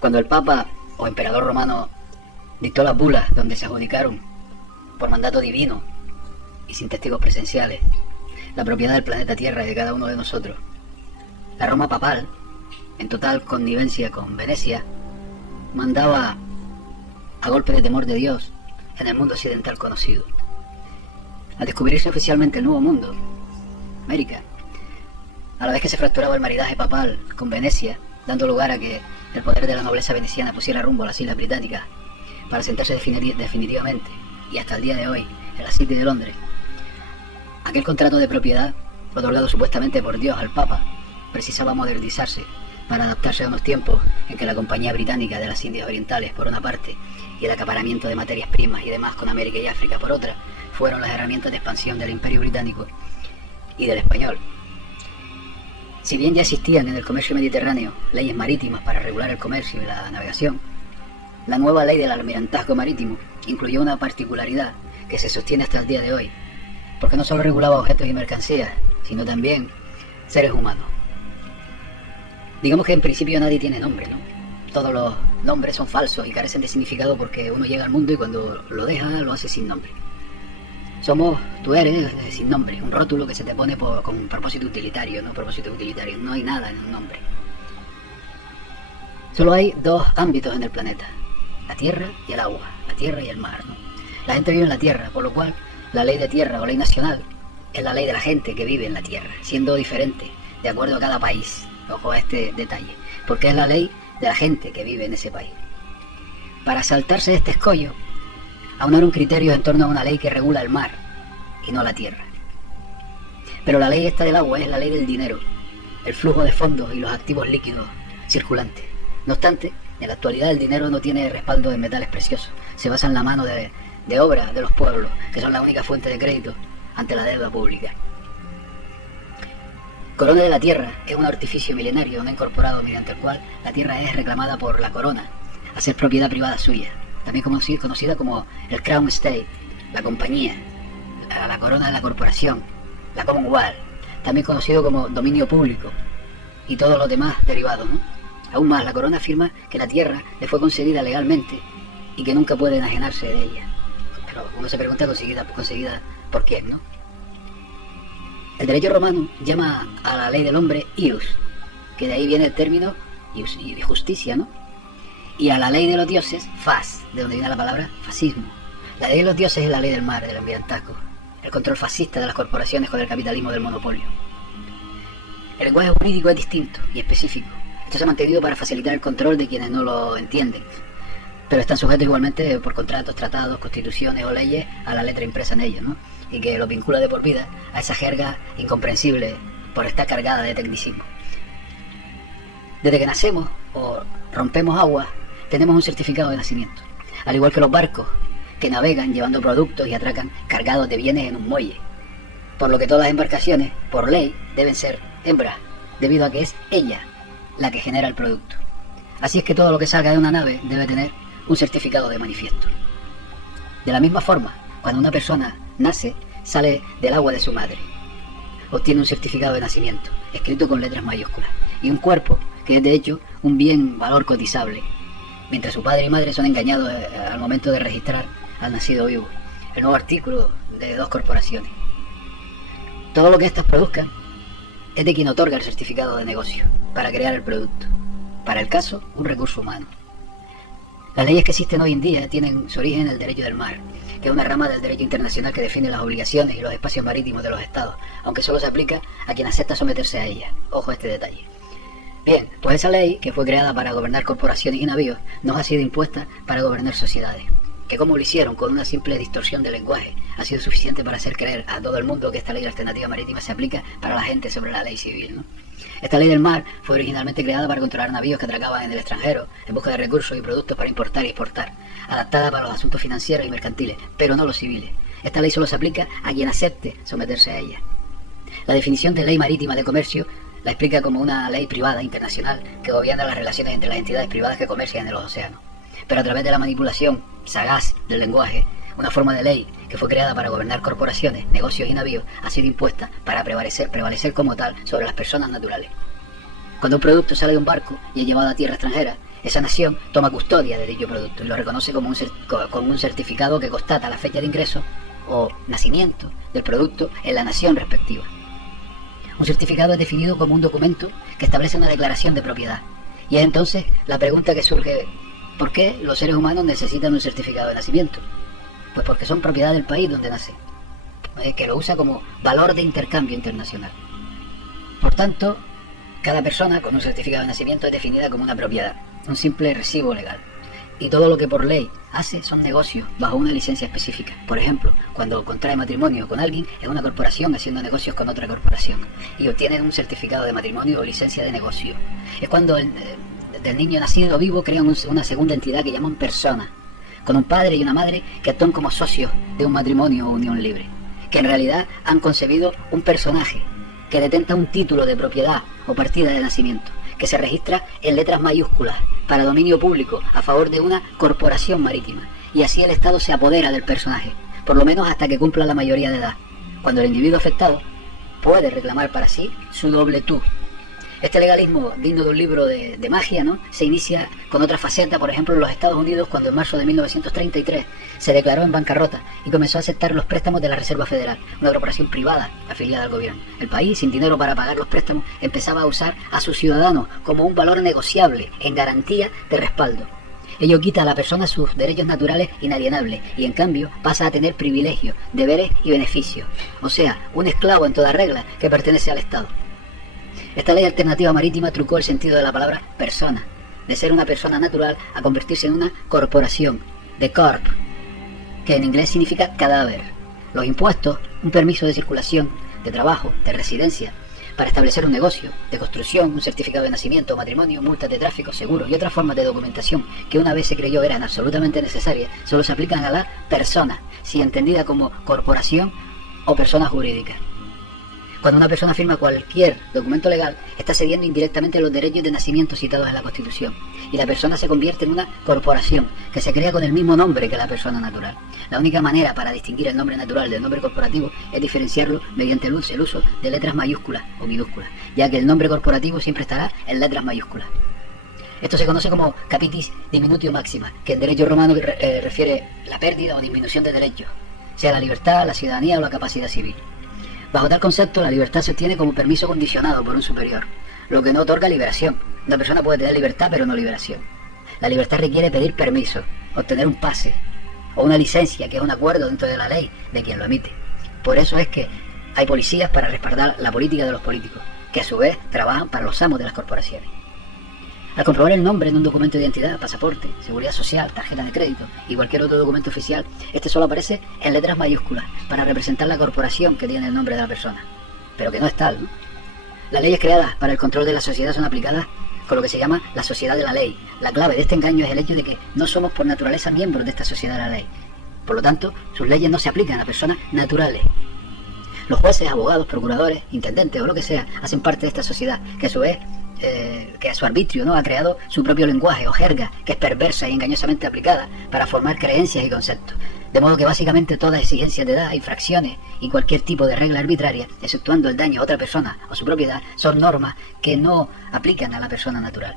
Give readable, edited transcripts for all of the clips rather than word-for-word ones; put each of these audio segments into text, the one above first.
Cuando el Papa o emperador romano dictó las bulas donde se adjudicaron, por mandato divino y sin testigos presenciales, la propiedad del planeta Tierra y de cada uno de nosotros, la Roma papal, en total connivencia con Venecia, mandaba a golpe de temor de Dios en el mundo occidental conocido. Al descubrirse oficialmente el Nuevo Mundo, América, a la vez que se fracturaba el maridaje papal con Venecia, dando lugar a que el poder de la nobleza veneciana pusiera rumbo a las Islas Británicas para sentarse definitivamente, y hasta el día de hoy, en la City de Londres, aquel contrato de propiedad, otorgado supuestamente por Dios al Papa, precisaba modernizarse para adaptarse a unos tiempos en que la Compañía Británica de las Indias Orientales, por una parte, y el acaparamiento de materias primas y demás con América y África, por otra, fueron las herramientas de expansión del Imperio Británico y del español. Si bien ya existían en el comercio mediterráneo leyes marítimas para regular el comercio y la navegación, la nueva ley del almirantazgo marítimo incluyó una particularidad que se sostiene hasta el día de hoy, porque no solo regulaba objetos y mercancías, sino también seres humanos. Digamos que en principio nadie tiene nombre, ¿no? Todos los nombres son falsos y carecen de significado porque uno llega al mundo y cuando lo deja lo hace sin nombre. Tú eres sin nombre, un rótulo que se te pone con un propósito utilitario, ¿no? Propósito utilitario, no hay nada en un nombre. Solo hay dos ámbitos en el planeta, la tierra y el agua, la tierra y el mar, ¿no? La gente vive en la tierra, por lo cual la ley de tierra o ley nacional es la ley de la gente que vive en la tierra, siendo diferente de acuerdo a cada país. Ojo a este detalle, porque es la ley de la gente que vive en ese país. Para saltarse este escollo, aunar un criterio en torno a una ley que regula el mar y no la tierra. Pero la ley esta del agua es la ley del dinero, el flujo de fondos y los activos líquidos circulantes. No obstante, en la actualidad el dinero no tiene respaldo en metales preciosos, se basa en la mano de obra de los pueblos, que son la única fuente de crédito ante la deuda pública. Corona de la Tierra es un artificio milenario no incorporado mediante el cual la Tierra es reclamada por la corona a ser propiedad privada suya, también conocida como el Crown Estate, la compañía, la corona de la corporación, la Commonwealth, también conocido como dominio público y todos los demás derivados, ¿no? Aún más, la corona afirma que la tierra le fue concedida legalmente y que nunca puede enajenarse de ella. Pero uno se pregunta concedida por quién, ¿no? El derecho romano llama a la ley del hombre ius, que de ahí viene el término ius y justicia, ¿no? Y a la ley de los dioses, fas, de donde viene la palabra fascismo. La ley de los dioses es la ley del mar, del ambientazgo, el control fascista de las corporaciones con el capitalismo del monopolio. El lenguaje jurídico es distinto y específico. Esto se ha mantenido para facilitar el control de quienes no lo entienden, pero están sujetos igualmente por contratos, tratados, constituciones o leyes a la letra impresa en ellos, ¿no? Y que los vincula de por vida a esa jerga incomprensible por estar cargada de tecnicismo. Desde que nacemos o rompemos agua, tenemos un certificado de nacimiento, al igual que los barcos que navegan llevando productos y atracan cargados de bienes en un muelle, por lo que todas las embarcaciones, por ley, deben ser hembras, debido a que es ella la que genera el producto. Así es que todo lo que salga de una nave debe tener un certificado de manifiesto. De la misma forma, cuando una persona nace, sale del agua de su madre, obtiene un certificado de nacimiento, escrito con letras mayúsculas, y un cuerpo que es de hecho un bien valor cotizable, mientras su padre y madre son engañados al momento de registrar al nacido vivo, el nuevo artículo de dos corporaciones. Todo lo que éstas produzcan es de quien otorga el certificado de negocio para crear el producto, para el caso, un recurso humano. Las leyes que existen hoy en día tienen su origen en el derecho del mar, que es una rama del derecho internacional que define las obligaciones y los espacios marítimos de los estados, aunque solo se aplica a quien acepta someterse a ella. Ojo a este detalle. Bien, pues esa ley, que fue creada para gobernar corporaciones y navíos, nos ha sido impuesta para gobernar sociedades, que como lo hicieron con una simple distorsión del lenguaje, ha sido suficiente para hacer creer a todo el mundo que esta ley alternativa marítima se aplica para la gente sobre la ley civil, ¿no? Esta ley del mar fue originalmente creada para controlar navíos que atracaban en el extranjero en busca de recursos y productos para importar y exportar, adaptada para los asuntos financieros y mercantiles, pero no los civiles. Esta ley solo se aplica a quien acepte someterse a ella. La definición de ley marítima de comercio la explica como una ley privada internacional que gobierna las relaciones entre las entidades privadas que comercian en los océanos, pero a través de la manipulación sagaz del lenguaje, una forma de ley que fue creada para gobernar corporaciones, negocios y navíos ha sido impuesta para prevalecer como tal sobre las personas naturales. Cuando un producto sale de un barco y es llevado a tierra extranjera, Esa nación toma custodia de dicho producto y lo reconoce como un certificado que constata la fecha de ingreso o nacimiento del producto en la nación respectiva. Un certificado es definido como un documento que establece una declaración de propiedad. Y es entonces la pregunta que surge: ¿por qué los seres humanos necesitan un certificado de nacimiento? Pues porque son propiedad del país donde nacen, que lo usa como valor de intercambio internacional. Por tanto, cada persona con un certificado de nacimiento es definida como una propiedad, un simple recibo legal. Y todo lo que por ley hace son negocios bajo una licencia específica. Por ejemplo, cuando contrae matrimonio con alguien, es una corporación haciendo negocios con otra corporación y obtienen un certificado de matrimonio o licencia de negocio. Es cuando del niño nacido vivo crean una segunda entidad que llaman persona, con un padre y una madre que actúan como socios de un matrimonio o unión libre, que en realidad han concebido un personaje que detenta un título de propiedad o partida de nacimiento, que se registra en letras mayúsculas para dominio público a favor de una corporación marítima, y así el Estado se apodera del personaje, por lo menos hasta que cumpla la mayoría de edad, cuando el individuo afectado puede reclamar para sí su doble tú. Este legalismo, digno de un libro de magia, ¿no?, se inicia con otra faceta, por ejemplo, en los Estados Unidos, cuando en marzo de 1933 se declaró en bancarrota y comenzó a aceptar los préstamos de la Reserva Federal, una corporación privada afiliada al gobierno. El país, sin dinero para pagar los préstamos, empezaba a usar a sus ciudadanos como un valor negociable en garantía de respaldo. Ello quita a la persona sus derechos naturales inalienables y en cambio pasa a tener privilegios, deberes y beneficios. O sea, un esclavo en toda regla que pertenece al Estado. Esta ley alternativa marítima trucó el sentido de la palabra persona, de ser una persona natural a convertirse en una corporación, de corp, que en inglés significa cadáver. Los impuestos, un permiso de circulación, de trabajo, de residencia, para establecer un negocio, de construcción, un certificado de nacimiento, matrimonio, multas de tráfico, seguros y otras formas de documentación que una vez se creyó eran absolutamente necesarias, solo se aplican a la persona, si entendida como corporación o persona jurídica. Cuando una persona firma cualquier documento legal, está cediendo indirectamente los derechos de nacimiento citados en la Constitución, y la persona se convierte en una corporación que se crea con el mismo nombre que la persona natural. La única manera para distinguir el nombre natural del nombre corporativo es diferenciarlo mediante el uso de letras mayúsculas o minúsculas, ya que el nombre corporativo siempre estará en letras mayúsculas. Esto se conoce como capitis diminutio maxima, que en derecho romano refiere la pérdida o disminución de derechos, sea la libertad, la ciudadanía o la capacidad civil. Bajo tal concepto, la libertad se obtiene como permiso condicionado por un superior, lo que no otorga liberación. Una persona puede tener libertad, pero no liberación. La libertad requiere pedir permiso, obtener un pase o una licencia, que es un acuerdo dentro de la ley de quien lo emite. Por eso es que hay policías para respaldar la política de los políticos, que a su vez trabajan para los amos de las corporaciones. Al comprobar el nombre en un documento de identidad, pasaporte, seguridad social, tarjeta de crédito y cualquier otro documento oficial, este solo aparece en letras mayúsculas para representar la corporación que tiene el nombre de la persona, pero que no es tal, ¿no? Las leyes creadas para el control de la sociedad son aplicadas con lo que se llama la sociedad de la ley. La clave de este engaño es el hecho de que no somos por naturaleza miembros de esta sociedad de la ley. Por lo tanto, sus leyes no se aplican a personas naturales. Los jueces, abogados, procuradores, intendentes o lo que sea hacen parte de esta sociedad, que a su vez que a su arbitrio, ¿no?, ha creado su propio lenguaje o jerga, que es perversa y engañosamente aplicada para formar creencias y conceptos. De modo que básicamente todas exigencias de edad, infracciones y cualquier tipo de regla arbitraria, exceptuando el daño a otra persona o su propiedad, son normas que no aplican a la persona natural.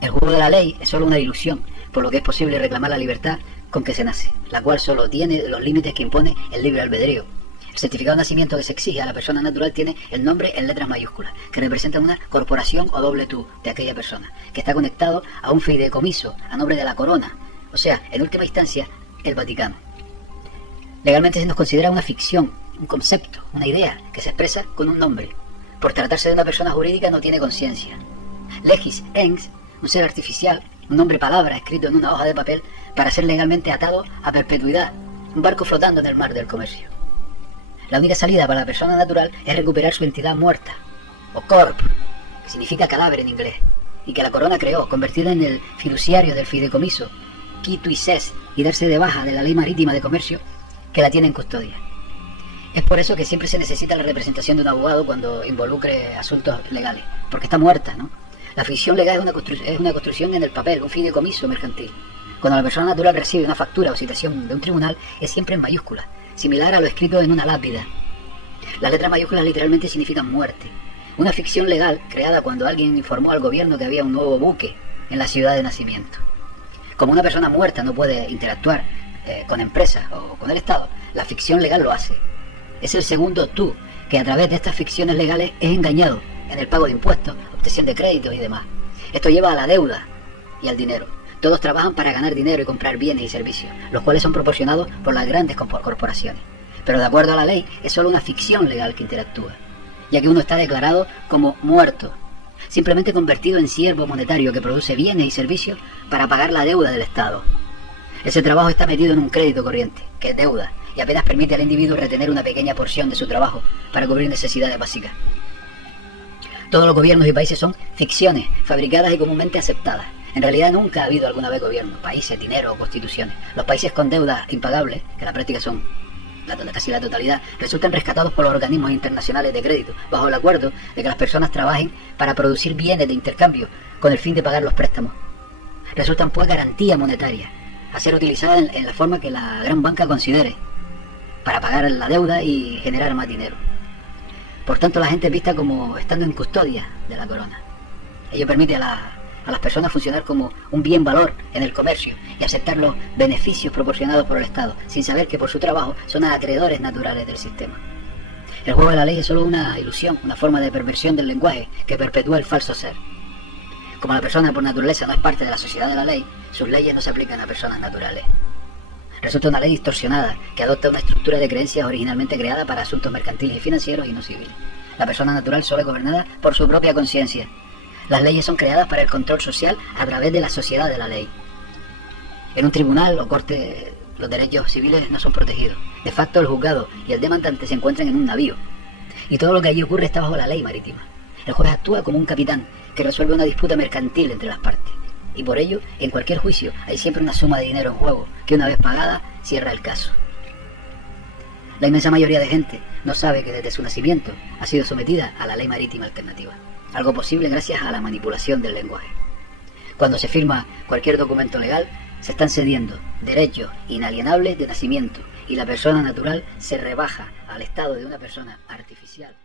El juego de la ley es solo una ilusión, por lo que es posible reclamar la libertad con que se nace, la cual solo tiene los límites que impone el libre albedrío. El certificado de nacimiento que se exige a la persona natural tiene el nombre en letras mayúsculas, que representan una corporación o doble tú de aquella persona, que está conectado a un fideicomiso a nombre de la corona, o sea, en última instancia, el Vaticano. Legalmente se nos considera una ficción, un concepto, una idea que se expresa con un nombre. Por tratarse de una persona jurídica no tiene conciencia. Legis ens, un ser artificial, un nombre palabra escrito en una hoja de papel para ser legalmente atado a perpetuidad, un barco flotando en el mar del comercio. La única salida para la persona natural es recuperar su entidad muerta, o corp, que significa cadáver en inglés, y que la corona creó, convertida en el fiduciario del fideicomiso, quitu y ses, y darse de baja de la ley marítima de comercio que la tiene en custodia. Es por eso que siempre se necesita la representación de un abogado cuando involucre asuntos legales, porque está muerta, ¿no? La ficción legal es una construcción en el papel, un fideicomiso mercantil. Cuando la persona natural recibe una factura o citación de un tribunal, es siempre en mayúsculas, similar a lo escrito en una lápida. Las letras mayúsculas literalmente significan muerte. Una ficción legal creada cuando alguien informó al gobierno que había un nuevo buque en la ciudad de nacimiento. Como una persona muerta no puede interactuar con empresas o con el Estado, la ficción legal lo hace. Es el segundo tú que a través de estas ficciones legales es engañado en el pago de impuestos, obtención de créditos y demás. Esto lleva a la deuda y al dinero. Todos trabajan para ganar dinero y comprar bienes y servicios, los cuales son proporcionados por las grandes corporaciones. Pero de acuerdo a la ley, es solo una ficción legal que interactúa, ya que uno está declarado como muerto, simplemente convertido en siervo monetario que produce bienes y servicios para pagar la deuda del Estado. Ese trabajo está metido en un crédito corriente, que es deuda, y apenas permite al individuo retener una pequeña porción de su trabajo para cubrir necesidades básicas. Todos los gobiernos y países son ficciones, fabricadas y comúnmente aceptadas. En realidad nunca ha habido alguna vez gobierno, países, dinero o constituciones. Los países con deudas impagables, que en la práctica son casi la totalidad, resultan rescatados por los organismos internacionales de crédito, bajo el acuerdo de que las personas trabajen para producir bienes de intercambio con el fin de pagar los préstamos. Resultan pues garantía monetaria, a ser utilizada en la forma que la gran banca considere, para pagar la deuda y generar más dinero. Por tanto, la gente es vista como estando en custodia de la corona. Ello permite a las personas funcionar como un bien valor en el comercio y aceptar los beneficios proporcionados por el Estado, sin saber que por su trabajo son acreedores naturales del sistema. El juego de la ley es solo una ilusión, una forma de perversión del lenguaje que perpetúa el falso ser. Como la persona por naturaleza no es parte de la sociedad de la ley, sus leyes no se aplican a personas naturales. Resulta una ley distorsionada que adopta una estructura de creencias originalmente creada para asuntos mercantiles y financieros y no civiles. La persona natural solo es gobernada por su propia conciencia. Las leyes son creadas para el control social a través de la sociedad de la ley. En un tribunal o corte los derechos civiles no son protegidos. De facto, el juzgado y el demandante se encuentran en un navío, y todo lo que allí ocurre está bajo la ley marítima. El juez actúa como un capitán que resuelve una disputa mercantil entre las partes, y por ello, en cualquier juicio hay siempre una suma de dinero en juego, que una vez pagada, cierra el caso. La inmensa mayoría de gente no sabe que desde su nacimiento ha sido sometida a la ley marítima alternativa, algo posible gracias a la manipulación del lenguaje. Cuando se firma cualquier documento legal, se están cediendo derechos inalienables de nacimiento, y la persona natural se rebaja al estado de una persona artificial.